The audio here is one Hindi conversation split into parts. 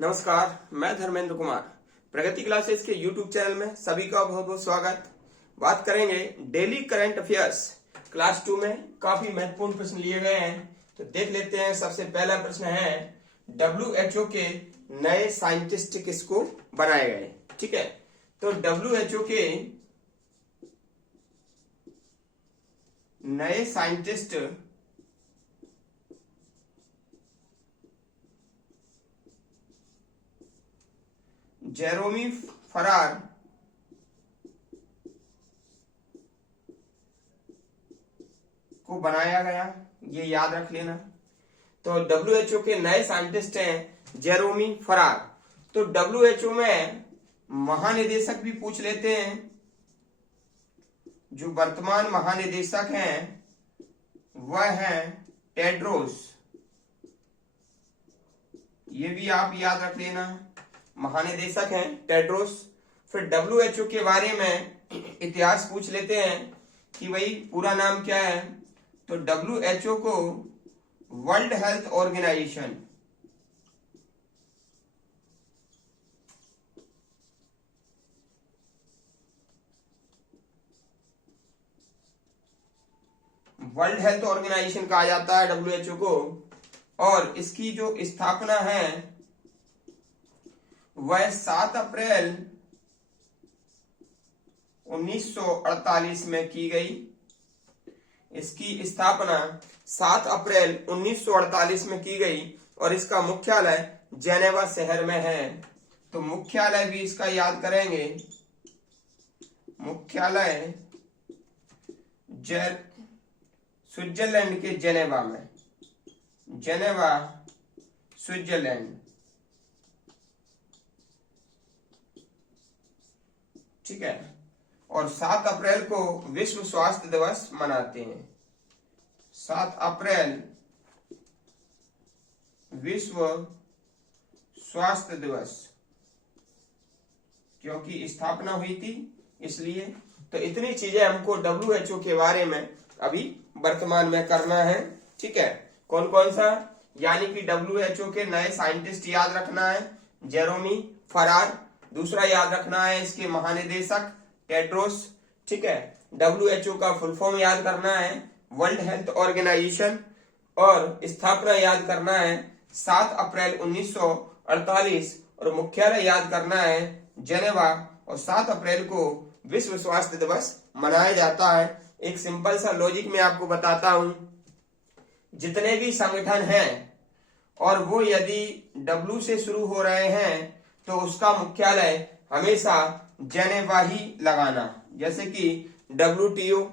नमस्कार, मैं धर्मेंद्र कुमार। प्रगति क्लासेस के YouTube चैनल में सभी का बहुत बहुत स्वागत। बात करेंगे डेली करंट अफेयर्स। क्लास 2 में काफी महत्वपूर्ण प्रश्न लिए गए हैं, तो देख लेते हैं। सबसे पहला प्रश्न है, WHO के नए साइंटिस्ट किसको बनाए गए? ठीक है, तो WHO के नए साइंटिस्ट जेरोमी फरार को बनाया गया, ये याद रख लेना। तो WHO के नए साइंटिस्ट हैं जेरोमी फरार। तो WHO में महानिदेशक भी पूछ लेते हैं। जो वर्तमान महानिदेशक हैं वह है टेड्रोस, ये भी आप याद रख लेना। महानिदेशक हैं टेड्रोस। फिर WHO के बारे में इतिहास पूछ लेते हैं कि भाई पूरा नाम क्या है। तो WHO को वर्ल्ड हेल्थ ऑर्गेनाइजेशन कहा जाता है WHO को। और इसकी जो स्थापना है वह 7 अप्रैल 1948 में की गई। इसकी स्थापना 7 अप्रैल 1948 में की गई और इसका मुख्यालय जेनेवा शहर में है। तो मुख्यालय भी इसका याद करेंगे। मुख्यालय स्विट्जरलैंड के जेनेवा में, जेनेवा स्विट्जरलैंड। ठीक है, और 7 अप्रैल को विश्व स्वास्थ्य दिवस मनाते हैं। 7 अप्रैल विश्व स्वास्थ्य दिवस, क्योंकि स्थापना हुई थी इसलिए। तो इतनी चीजें हमको WHO के बारे में अभी वर्तमान में करना है। ठीक है, कौन कौन सा, यानी कि WHO के नए साइंटिस्ट याद रखना है, जेरोमी फरार। दूसरा याद रखना है इसके महानिदेशक टेड्रोस। ठीक है, WHO का फुल फॉर्म याद करना है वर्ल्ड हेल्थ ऑर्गेनाइजेशन। और स्थापना याद करना है 7 अप्रैल 1948 और मुख्यालय याद करना है जेनेवा। और 7 अप्रैल को विश्व स्वास्थ्य दिवस मनाया जाता है। एक सिंपल सा लॉजिक में आपको बताता हूं। जितने भी संगठन हैं और वो यदि W से शुरू हो रहे हैं तो उसका मुख्यालय हमेशा जेनेवा ही लगाना। जैसे कि WTO,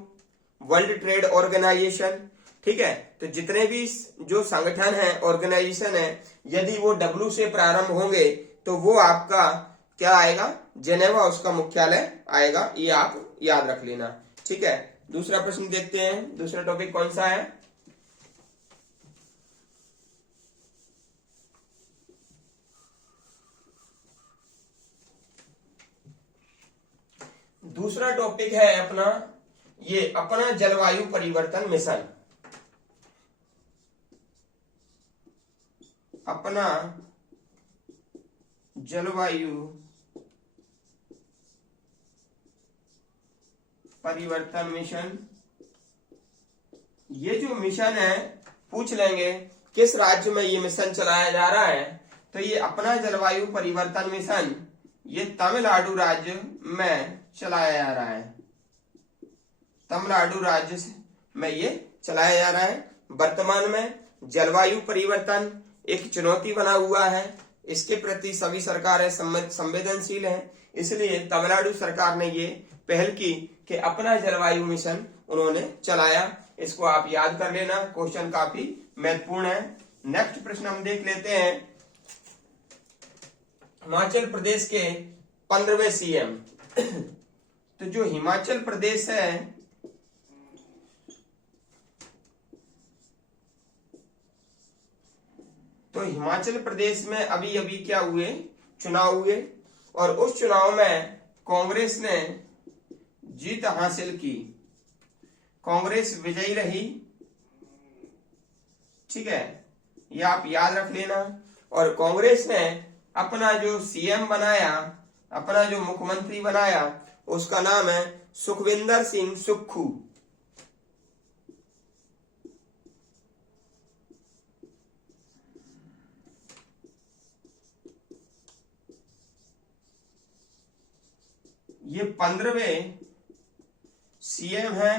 वर्ल्ड ट्रेड ऑर्गेनाइजेशन। ठीक है, तो जितने भी जो संगठन है, ऑर्गेनाइजेशन है, यदि वो W से प्रारंभ होंगे तो वो आपका क्या आएगा, जेनेवा उसका मुख्यालय आएगा। ये आप याद रख लेना। ठीक है, दूसरा प्रश्न देखते हैं। दूसरा टॉपिक कौन सा है? दूसरा टॉपिक है अपना, ये अपना जलवायु परिवर्तन मिशन। अपना जलवायु परिवर्तन मिशन। ये जो मिशन है, पूछ लेंगे किस राज्य में ये मिशन चलाया जा रहा है। तो ये अपना जलवायु परिवर्तन मिशन ये तमिलनाडु राज्य में चलाया जा रहा है। तमिलनाडु राज्य में ये चलाया जा रहा है। वर्तमान में जलवायु परिवर्तन एक चुनौती बना हुआ है। इसके प्रति सभी सरकारें संवेदनशील हैं। इसलिए तमिलनाडु सरकार ने ये पहल की कि अपना जलवायु मिशन उन्होंने चलाया। इसको आप याद कर लेना, क्वेश्चन काफी महत्वपूर्ण है। नेक्स्ट प्रश्न हम देख लेते हैं। हिमाचल प्रदेश के 15वें CM। तो जो हिमाचल प्रदेश है, तो हिमाचल प्रदेश में अभी अभी क्या हुए, चुनाव हुए। और उस चुनाव में कांग्रेस ने जीत हासिल की, कांग्रेस विजयी रही। ठीक है, ये आप याद रख लेना। और कांग्रेस ने अपना जो सीएम बनाया, अपना जो मुख्यमंत्री बनाया, उसका नाम है सुखविंदर सिंह सुक्खू। ये 15वें सीएम हैं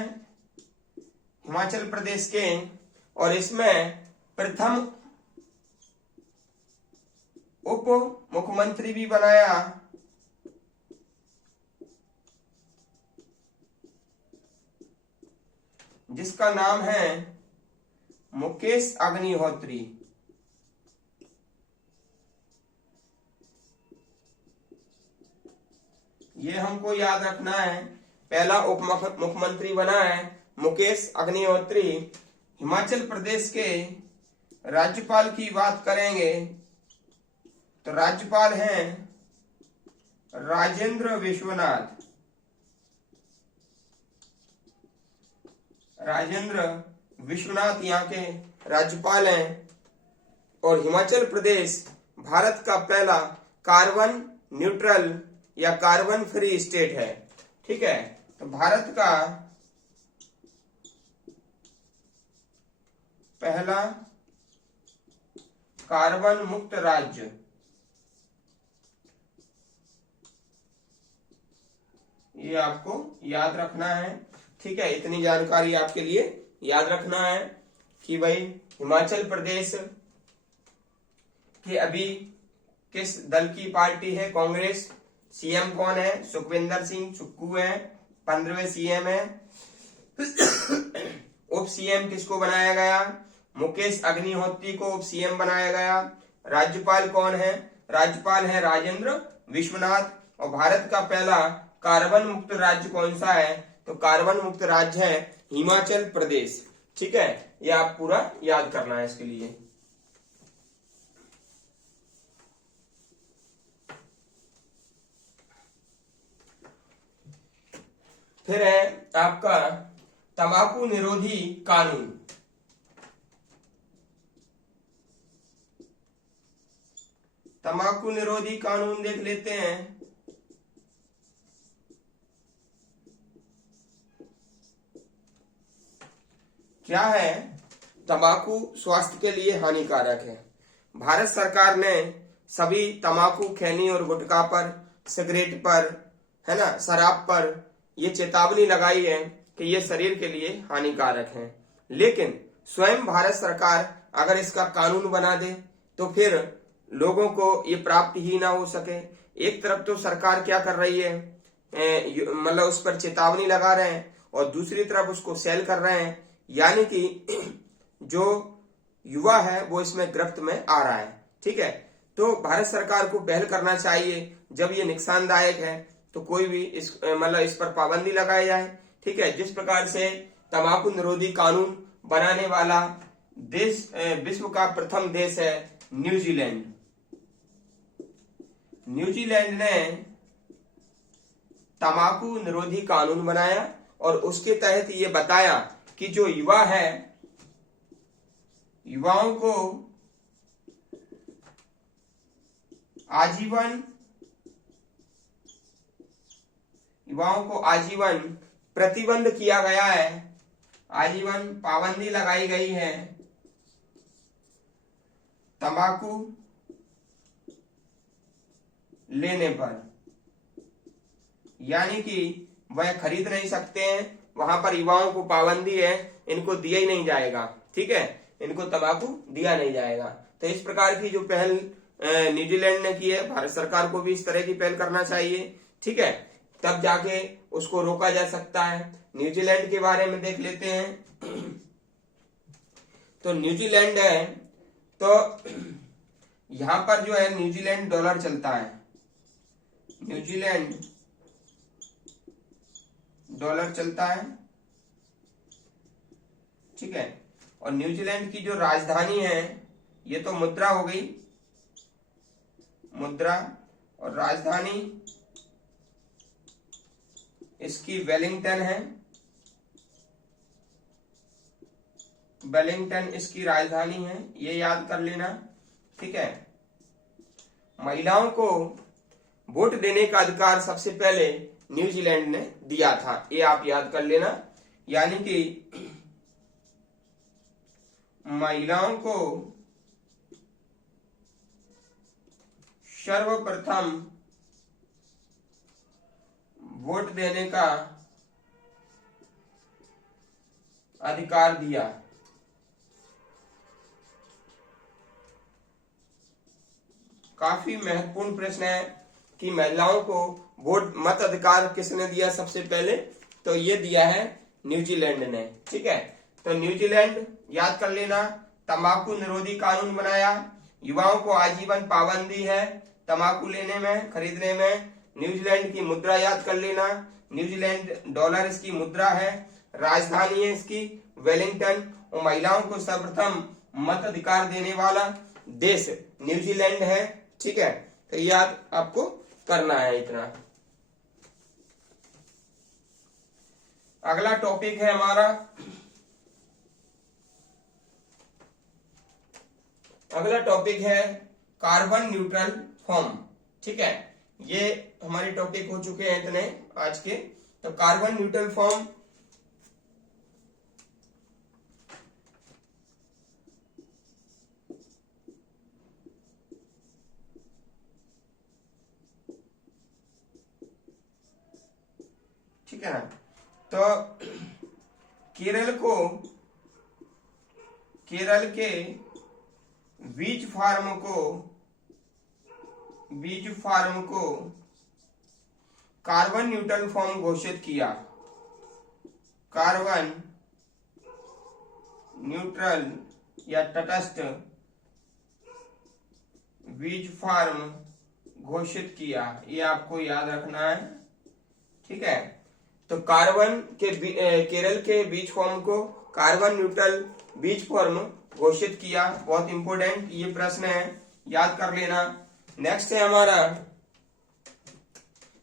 हिमाचल प्रदेश के, और इसमें प्रथम उप मुख्यमंत्री भी बनाया जिसका नाम है मुकेश अग्निहोत्री। ये हमको याद रखना है। पहला उप मुख्यमंत्री बना है मुकेश अग्निहोत्री। हिमाचल प्रदेश के राज्यपाल की बात करेंगे तो राज्यपाल हैं राजेंद्र विश्वनाथ। राजेंद्र विश्वनाथ यहाँ के राज्यपाल हैं। और हिमाचल प्रदेश भारत का पहला कार्बन न्यूट्रल या कार्बन फ्री स्टेट है। ठीक है, तो भारत का पहला कार्बन मुक्त राज्य। ये आपको याद रखना है। ठीक है, इतनी जानकारी आपके लिए याद रखना है कि भाई हिमाचल प्रदेश के अभी किस दल की पार्टी है, कांग्रेस। सीएम कौन है, सुखविंदर सिंह सुक्खू है, 15वें सीएम है। उप सीएम किसको बनाया गया, मुकेश अग्निहोत्री को उप सीएम बनाया गया। राज्यपाल कौन है, राज्यपाल है राजेंद्र विश्वनाथ। और भारत का पहला कार्बन मुक्त राज्य कौन सा है, तो कार्बन मुक्त राज्य है हिमाचल प्रदेश। ठीक है, ये आप पूरा याद करना है इसके लिए। फिर है आपका तंबाकू निरोधी कानून। तंबाकू निरोधी कानून देख लेते हैं। क्या है, तंबाकू स्वास्थ्य के लिए हानिकारक है। भारत सरकार ने सभी तंबाकू, खैनी और गुटखा पर, सिगरेट पर, है ना, शराब पर ये चेतावनी लगाई है कि ये शरीर के लिए हानिकारक है। लेकिन स्वयं भारत सरकार अगर इसका कानून बना दे तो फिर लोगों को ये प्राप्त ही ना हो सके। एक तरफ तो सरकार क्या कर रही है, मतलब उस पर चेतावनी लगा रहे हैं, और दूसरी तरफ उसको सेल कर रहे हैं। यानी कि जो युवा है वो इसमें गिरफ्त में आ रहा है। ठीक है, तो भारत सरकार को पहल करना चाहिए। जब ये नुकसानदायक है तो कोई भी इस पर पाबंदी लगाई जाए। ठीक है, जिस प्रकार से तंबाकू निरोधी कानून बनाने वाला देश विश्व का प्रथम देश है न्यूजीलैंड। न्यूजीलैंड ने तंबाकू निरोधी कानून बनाया और उसके तहत ये बताया कि जो युवा है, युवाओं को आजीवन प्रतिबंध किया गया है, आजीवन पाबंदी लगाई गई है तंबाकू लेने पर। यानी कि वह खरीद नहीं सकते हैं, वहां पर युवाओं को पाबंदी है, इनको दिया ही नहीं जाएगा। ठीक है, इनको तंबाकू दिया नहीं जाएगा। तो इस प्रकार की जो पहल न्यूजीलैंड ने की है, भारत सरकार को भी इस तरह की पहल करना चाहिए। ठीक है, तब जाके उसको रोका जा सकता है। न्यूजीलैंड के बारे में देख लेते हैं। तो न्यूजीलैंड है, तो यहां पर जो है न्यूजीलैंड डॉलर चलता है, न्यूजीलैंड डॉलर चलता है। ठीक है, और न्यूजीलैंड की जो राजधानी है, ये तो मुद्रा हो गई, मुद्रा, और राजधानी इसकी वेलिंगटन है, वेलिंगटन इसकी राजधानी है, ये याद कर लेना। ठीक है, महिलाओं को वोट देने का अधिकार सबसे पहले न्यूजीलैंड ने दिया था, ये आप याद कर लेना। यानी कि महिलाओं को सर्वप्रथम वोट देने का अधिकार दिया। काफी महत्वपूर्ण प्रश्न है कि महिलाओं को वोट मत अधिकार किसने दिया सबसे पहले, तो ये दिया है न्यूजीलैंड ने। ठीक है, तो न्यूजीलैंड याद कर लेना। तंबाकू निरोधी कानून बनाया, युवाओं को आजीवन पाबंदी है तंबाकू लेने में, खरीदने में। न्यूजीलैंड की मुद्रा याद कर लेना, न्यूजीलैंड डॉलर इसकी मुद्रा है। राजधानी है इसकी वेलिंगटन, और महिलाओं को सर्वप्रथम मत अधिकार देने वाला देश न्यूजीलैंड है। ठीक है, तो याद आपको करना है इतना। अगला टॉपिक है हमारा, अगला टॉपिक है कार्बन न्यूट्रल फॉर्म। ठीक है, ये हमारे टॉपिक हो चुके हैं इतने आज के। तो कार्बन न्यूट्रल फॉर्म ठीक है ना। तो केरल के बीज फार्म को कार्बन न्यूट्रल फॉर्म घोषित किया। कार्बन न्यूट्रल या तटस्थ बीज फार्म घोषित किया, ये आपको याद रखना है। ठीक है, तो केरल के बीज फॉर्म को कार्बन न्यूट्रल बीज फॉर्म घोषित किया। बहुत इंपॉर्टेंट ये प्रश्न है, याद कर लेना। नेक्स्ट है हमारा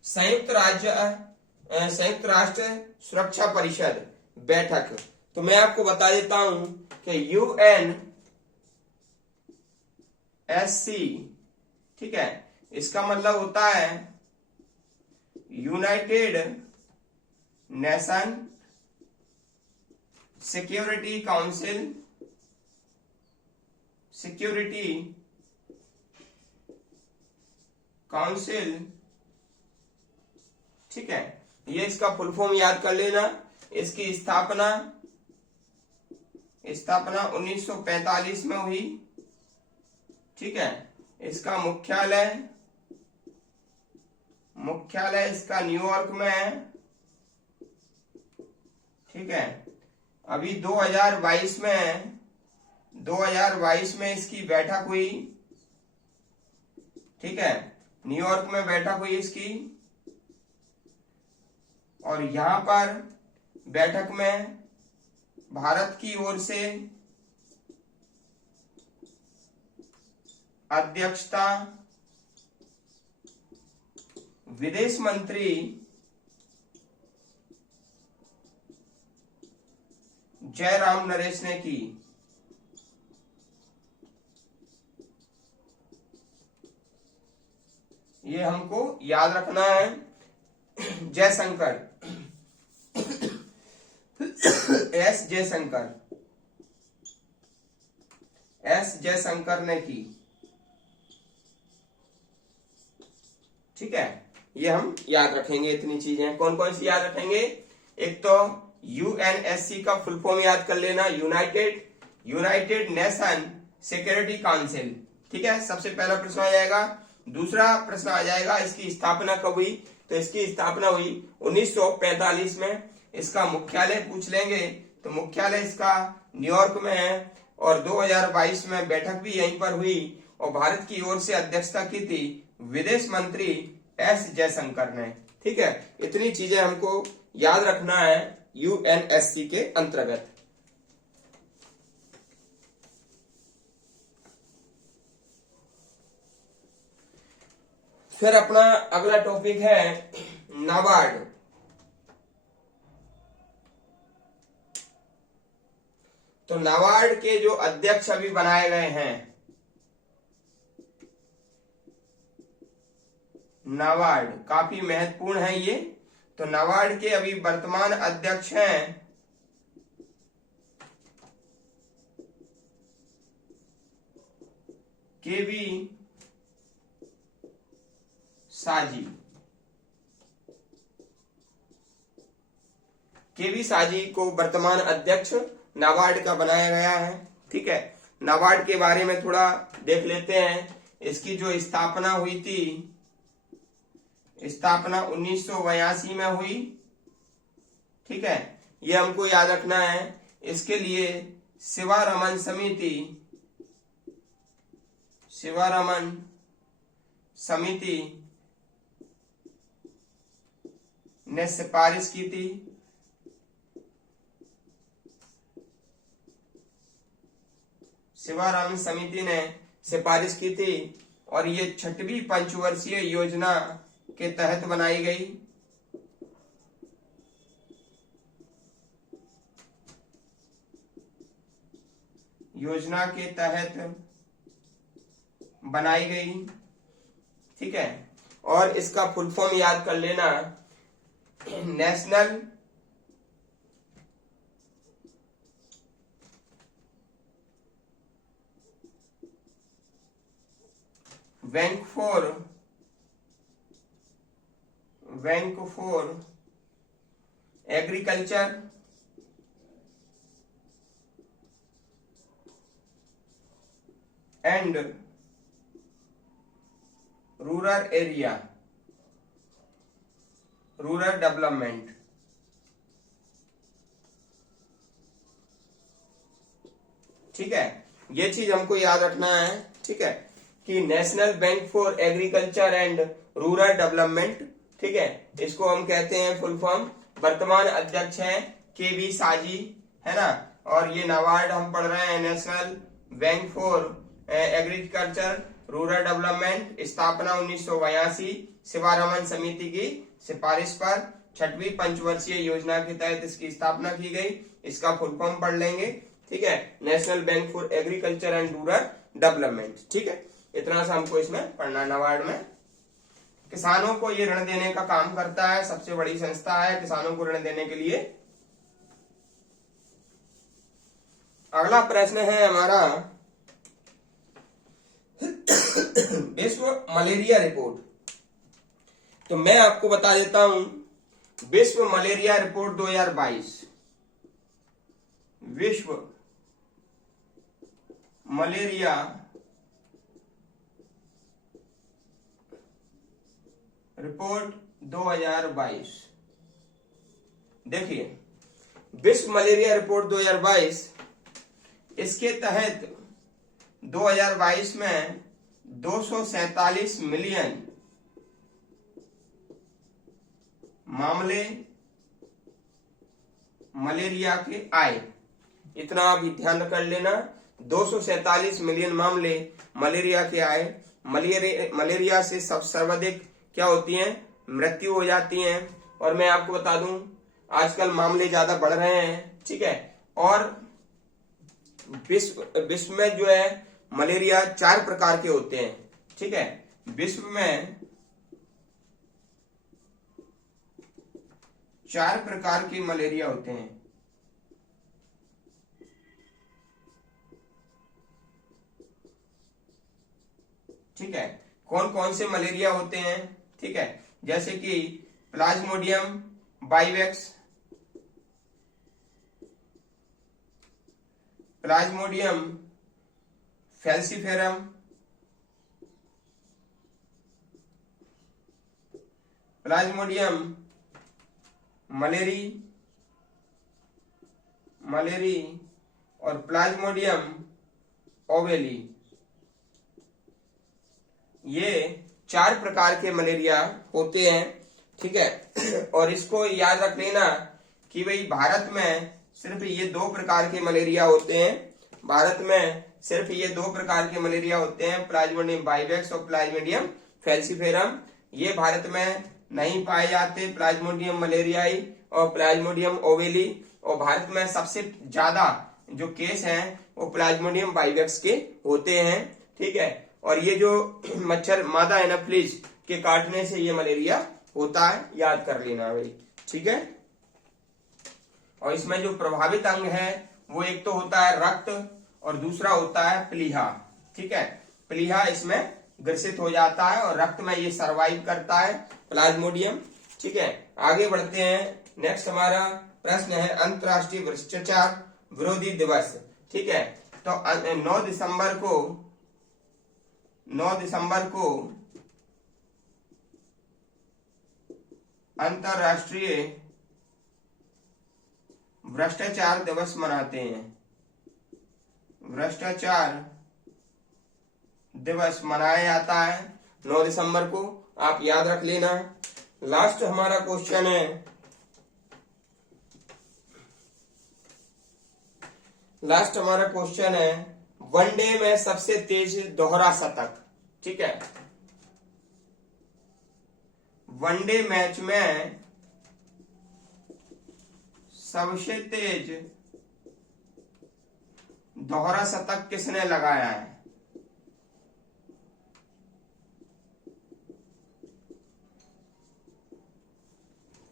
संयुक्त राष्ट्र सुरक्षा परिषद बैठक। तो मैं आपको बता देता हूं कि UNSC, ठीक है, इसका मतलब होता है यूनाइटेड नेशन सिक्योरिटी काउंसिल, ठीक है। ये इसका फुल फॉर्म याद कर लेना। इसकी स्थापना 1945 में हुई। ठीक है, इसका मुख्यालय इसका न्यूयॉर्क में है। ठीक है, अभी 2022 में इसकी बैठक हुई। ठीक है, न्यूयॉर्क में बैठक हुई इसकी, और यहां पर बैठक में भारत की ओर से अध्यक्षता विदेश मंत्री जयराम नरेश ने की। ये हमको याद रखना है। जयशंकर, एस जयशंकर ने की। ठीक है, ये हम याद रखेंगे। इतनी चीजें कौन कौन सी याद रखेंगे? एक तो यूएनएससी का फुल फॉर्म याद कर लेना, यूनाइटेड नेशन सिक्योरिटी काउंसिल। ठीक है, सबसे पहला प्रश्न आ जाएगा। दूसरा प्रश्न आ जाएगा इसकी स्थापना कब हुई? तो इसकी स्थापना हुई 1945 में। इसका मुख्यालय पूछ लेंगे तो मुख्यालय इसका न्यूयॉर्क में है, और 2022 में बैठक भी यहीं पर हुई, और भारत की ओर से अध्यक्षता की थी विदेश मंत्री एस जयशंकर ने। ठीक है, इतनी चीजें हमको याद रखना है यूएनएससी के अंतर्गत। फिर अपना अगला टॉपिक है नाबार्ड। तो नाबार्ड के जो अध्यक्ष अभी बनाए गए हैं, नाबार्ड काफी महत्वपूर्ण है ये। तो नाबार्ड के अभी वर्तमान अध्यक्ष हैं केवी साजी। केवी साजी को वर्तमान अध्यक्ष नाबार्ड का बनाया गया है। ठीक है, नाबार्ड के बारे में थोड़ा देख लेते हैं। इसकी जो स्थापना हुई थी, स्थापना 1982 में हुई। ठीक है, ये हमको याद रखना है। इसके लिए शिवारमन समिति ने सिफारिश की थी। शिवारमन समिति ने सिफारिश की थी और ये 6वीं पंचवर्षीय योजना के तहत बनाई गई। योजना के तहत बनाई गई। ठीक है, और इसका फुल फॉर्म याद कर लेना, national bank for agriculture and rural development. ठीक है, ये चीज हमको याद रखना है। ठीक है, कि national bank for agriculture and rural development. ठीक है, इसको हम कहते हैं फुल फॉर्म। वर्तमान अध्यक्ष हैं केवी साजी, है ना। और ये नाबार्ड हम पढ़ रहे हैं, national bank for agriculture rural development. स्थापना 1982, शिवारमन समिति की सिफारिश पर 6वीं पंचवर्षीय योजना के तहत इसकी स्थापना की गई। इसका फुल फॉर्म पढ़ लेंगे। ठीक है, national bank for agriculture and rural development. ठीक है, इतना सा हमको इसमें पढ़ना। नाबार्ड में किसानों को ये ऋण देने का काम करता है, सबसे बड़ी संस्था है किसानों को ऋण देने के लिए। अगला प्रश्न है हमारा, विश्व मलेरिया रिपोर्ट। तो मैं आपको बता देता हूं, विश्व मलेरिया रिपोर्ट 2022, विश्व मलेरिया रिपोर्ट 2022। देखिए, विश्व मलेरिया रिपोर्ट 2022, इसके तहत 2022 में 247 मिलियन मामले मलेरिया के आए। इतना आप ध्यान कर लेना, 247 मिलियन मामले मलेरिया के आए। मलेरिया से सर्वाधिक क्या होती हैं, मृत्यु हो जाती हैं। और मैं आपको बता दूं, आजकल मामले ज्यादा बढ़ रहे हैं। ठीक है, और विश्व में जो है मलेरिया 4 प्रकार के होते हैं। ठीक है, विश्व में 4 प्रकार के मलेरिया होते हैं। ठीक है, कौन कौन से मलेरिया होते हैं? ठीक है, जैसे कि plasmodium vivax, plasmodium falciparum, plasmodium malariae और प्लाज्मोडियम ओवेली। ये 4 प्रकार के मलेरिया होते हैं। ठीक है, और इसको याद रख लेना कि भाई भारत में सिर्फ ये 2 प्रकार के मलेरिया होते हैं। भारत में सिर्फ ये 2 प्रकार के मलेरिया होते हैं, प्लाज्मोडियम बाइवेक्स और प्लाज्मोडियम फैल्सीफेरम। ये भारत में नहीं पाए जाते, प्लाज्मोडियम मलेरियाई और प्लाज्मोडियम ओवेली। और भारत में सबसे ज्यादा जो केस हैं वो प्लाज्मोडियम बाइवेक्स के होते हैं। ठीक है, और ये जो मच्छर मादा एनाफिलीज के काटने से ये मलेरिया होता है, याद कर लेना भाई, ठीक है। और इसमें जो प्रभावित अंग है वो एक तो होता है रक्त और दूसरा होता है प्लीहा, ठीक है। प्लीहा इसमें ग्रसित हो जाता है और रक्त में ये सर्वाइव करता है, प्लाज्मोडियम, ठीक है। आगे बढ़ते हैं, नेक्स्ट हमारा प्रश्न है अंतर्राष्ट्रीय भ्रष्टाचार विरोधी दिवस, ठीक है। तो 9 दिसंबर को अंतर्राष्ट्रीय भ्रष्टाचार दिवस मनाते हैं। भ्रष्टाचार दिवस मनाया जाता है 9 दिसंबर को, आप याद रख लेना। लास्ट हमारा क्वेश्चन है, वनडे में सबसे तेज दोहरा शतक, ठीक है। वनडे मैच में सबसे तेज दोहरा शतक किसने लगाया है?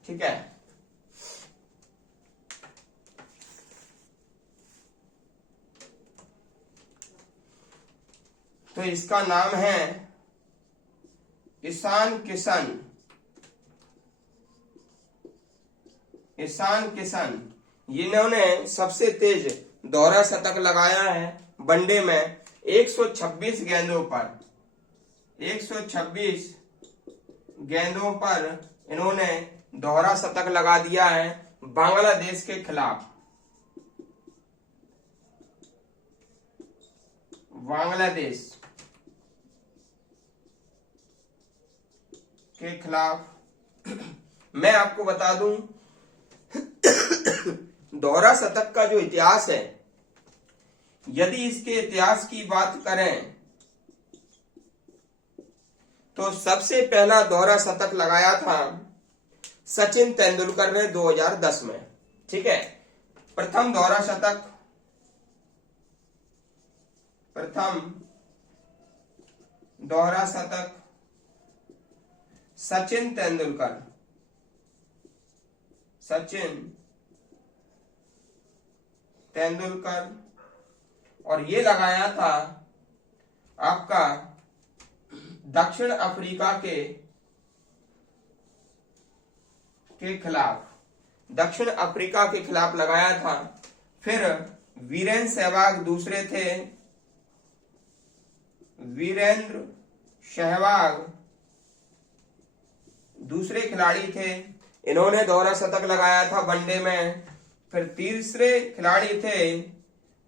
ठीक है, तो इसका नाम है ईशान किशन। इन्होंने सबसे तेज दोहरा शतक लगाया है वनडे में 126 गेंदों पर। 126 गेंदों पर इन्होंने दोहरा शतक लगा दिया है बांग्लादेश के खिलाफ। बांग्लादेश के खिलाफ मैं आपको बता दूं दोहरा शतक का जो इतिहास है, यदि इसके इतिहास की बात करें तो सबसे पहला दोहरा शतक लगाया था सचिन तेंदुलकर ने 2010 में, ठीक है। प्रथम दोहरा शतक सचिन तेंदुलकर और ये लगाया था आपका दक्षिण अफ्रीका के खिलाफ। दक्षिण अफ्रीका के खिलाफ लगाया था। फिर वीरेंद्र सहवाग दूसरे थे। वीरेंद्र सहवाग दूसरे खिलाड़ी थे, इन्होंने दोहरा शतक लगाया था वनडे में। फिर तीसरे खिलाड़ी थे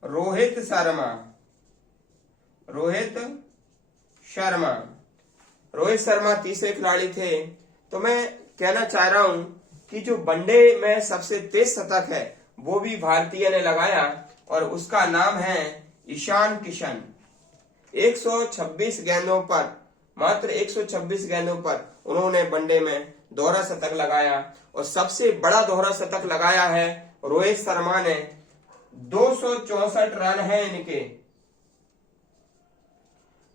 रोहित शर्मा तीसरे खिलाड़ी थे। तो मैं कहना चाह रहा हूं कि जो वनडे में सबसे तेज शतक है वो भी भारतीय ने लगाया और उसका नाम है ईशान किशन। 126 गेंदों पर, मात्र 126 गेंदों पर उन्होंने वनडे में दोहरा शतक लगाया और सबसे बड़ा दोहरा शतक लगाया है रोहित शर्मा ने। 264 रन है इनके,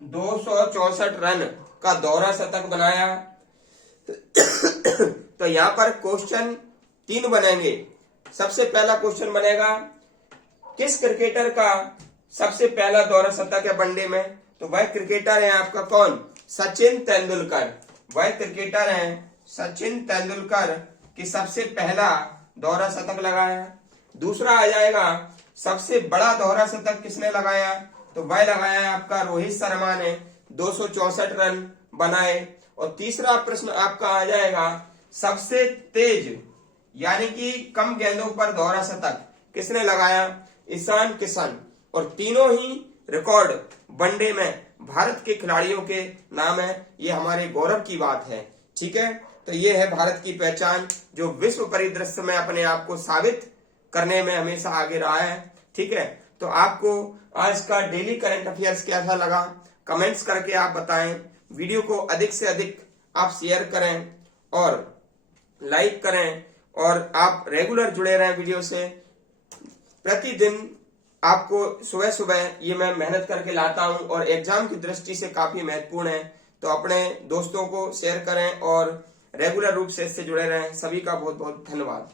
264 रन का दोहरा शतक बनाया। तो यहां पर क्वेश्चन 3 बनेंगे। सबसे पहला क्वेश्चन बनेगा किस क्रिकेटर का सबसे पहला दोहरा शतक है वनडे में? तो वह क्रिकेटर है आपका कौन? सचिन तेंदुलकर। वह क्रिकेटर है सचिन तेंदुलकर की सबसे पहला दोहरा शतक लगाया। दूसरा आ जाएगा सबसे बड़ा दोहरा शतक किसने लगाया? तो वह लगाया आपका रोहित शर्मा ने, 264 रन बनाए। और तीसरा प्रश्न आपका आ जाएगा सबसे तेज यानी कि कम गेंदों पर दोहरा शतक किसने लगाया? ईशान किशन। और तीनों ही रिकॉर्ड वनडे में भारत के खिलाड़ियों के नाम है। ये हमारे गौरव की बात है, ठीक है। तो ये है भारत की पहचान जो विश्व परिदृश्य में अपने आप को साबित करने में हमेशा आगे रहा है, ठीक है। तो आपको आज का डेली करंट अफेयर्स कैसा लगा कमेंट्स करके आप बताएं। वीडियो को अधिक से अधिक आप शेयर करें और लाइक करें और आप रेगुलर जुड़े रहें वीडियो से। प्रतिदिन आपको सुबह सुबह ये मैं मेहनत करके लाता हूं और एग्जाम की दृष्टि से काफी महत्वपूर्ण है। तो अपने दोस्तों को शेयर करें और रेगुलर रूप से इससे जुड़े रहें। सभी का बहुत बहुत धन्यवाद।